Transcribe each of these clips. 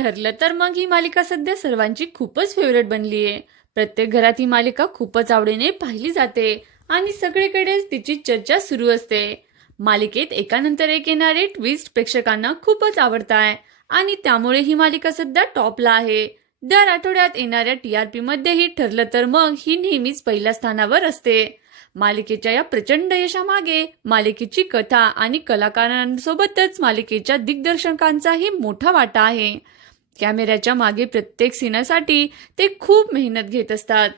ठरलं तर मग ही मालिका सध्या सर्वांची खूपच फेवरेट बनली आहे. प्रत्येक घरात ही मालिका खूपच आवडीने पाहिली जाते आणि सगळीकडेच तिची चर्चा सुरू असते. मालिकेत एकानंतर एक येणारे ट्विस्ट प्रेक्षकांना खूपच आवडत आहे आणि त्यामुळे ही मालिका सध्या टॉपला आहे. दर आठवड्यात येणाऱ्या TRP मध्येही ठरलं तर मग ही नेहमीच पहिल्या स्थानावर असते. मालिकेच्या या प्रचंड यशामागे मालिकेची कथा आणि कलाकारांसोबतच मालिकेच्या दिग्दर्शकांचाही मोठा वाटा आहे. कॅमेऱ्याच्या मागे प्रत्येक सीनसाठी ते खूप मेहनत घेत असतात.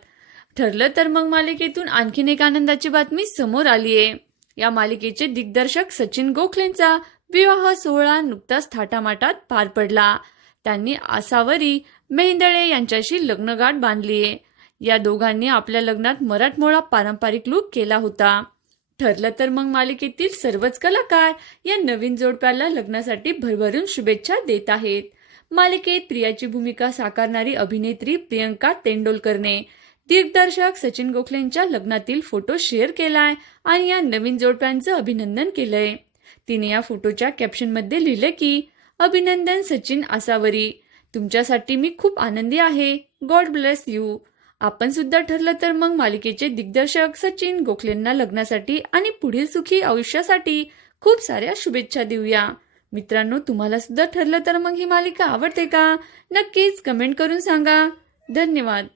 ठरलं तर मग मालिकेतून आणखीन एक आनंदाची बातमी समोर आली आहे. या मालिकेचे दिग्दर्शक सचिन गोखलेंचा विवाह सोहळा नुकताच थाटामाटात पार पडला. त्यांनी आसावरी मेहेंदळे यांच्याशी लग्नगाठ बांधली आहे. या दोघांनी आपल्या लग्नात मराठमोळा पारंपरिक लूक केला होता. ठरलं तर मग मालिकेतील सर्वच कलाकार या नवीन जोडप्याला लग्नासाठी भरभरून शुभेच्छा देत आहेत. मालिकेत प्रियाची भूमिका साकारणारी अभिनेत्री प्रियंका तेंडोलकरने दिग्दर्शक सचिन गोखलेंच्या लग्नातील फोटो शेअर केलाय आणि या नवीन जोडप्यांचं अभिनंदन केलंय. तिने या फोटोच्या कॅप्शनमध्ये लिहिले की, अभिनंदन सचिन आसावरी, तुमच्यासाठी मी खूप आनंदी आहे. God bless you. आपण सुद्धा ठरलं तर मग मालिकेचे दिग्दर्शक सचिन गोखलेंना लग्नासाठी आणि पुढील सुखी आयुष्यासाठी खूप साऱ्या शुभेच्छा देऊया. मित्रांनो, तुम्हाला सुद्धा ठरलं तर मग ही मालिका आवडते का? नक्कीच कमेंट करून सांगा. धन्यवाद.